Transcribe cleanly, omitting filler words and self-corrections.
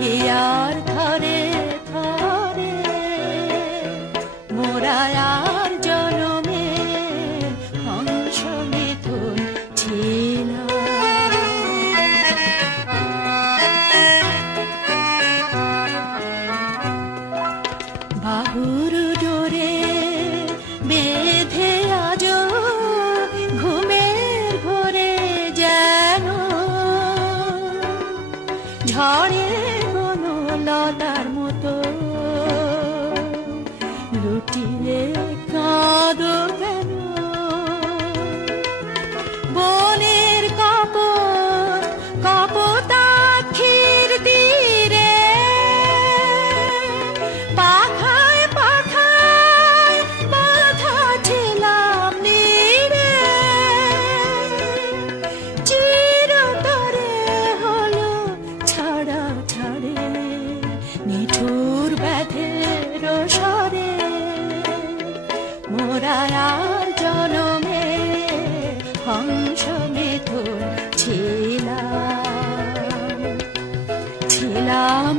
Here ধরে ধরে মোরায়ার জনমে হংস মিথুন ছিল। বাহুর ডোরে বেঁধে আজ ঘুমের ঘোরে যেন ঝড়ে বনলতার মতো লুটিয়ে কাঁদো কেন। বনের কপট কপোতাক্ষীর তীরে পাখায় পাখায় বাঁধা ছিলাম নীড়ে। চিরতরে হলো ছাড়া ছাড়ে নিঠুর ব্যাধের স্বরে মোরায়ার জনমে হংস মিথুন ছিলাম ছিলাম।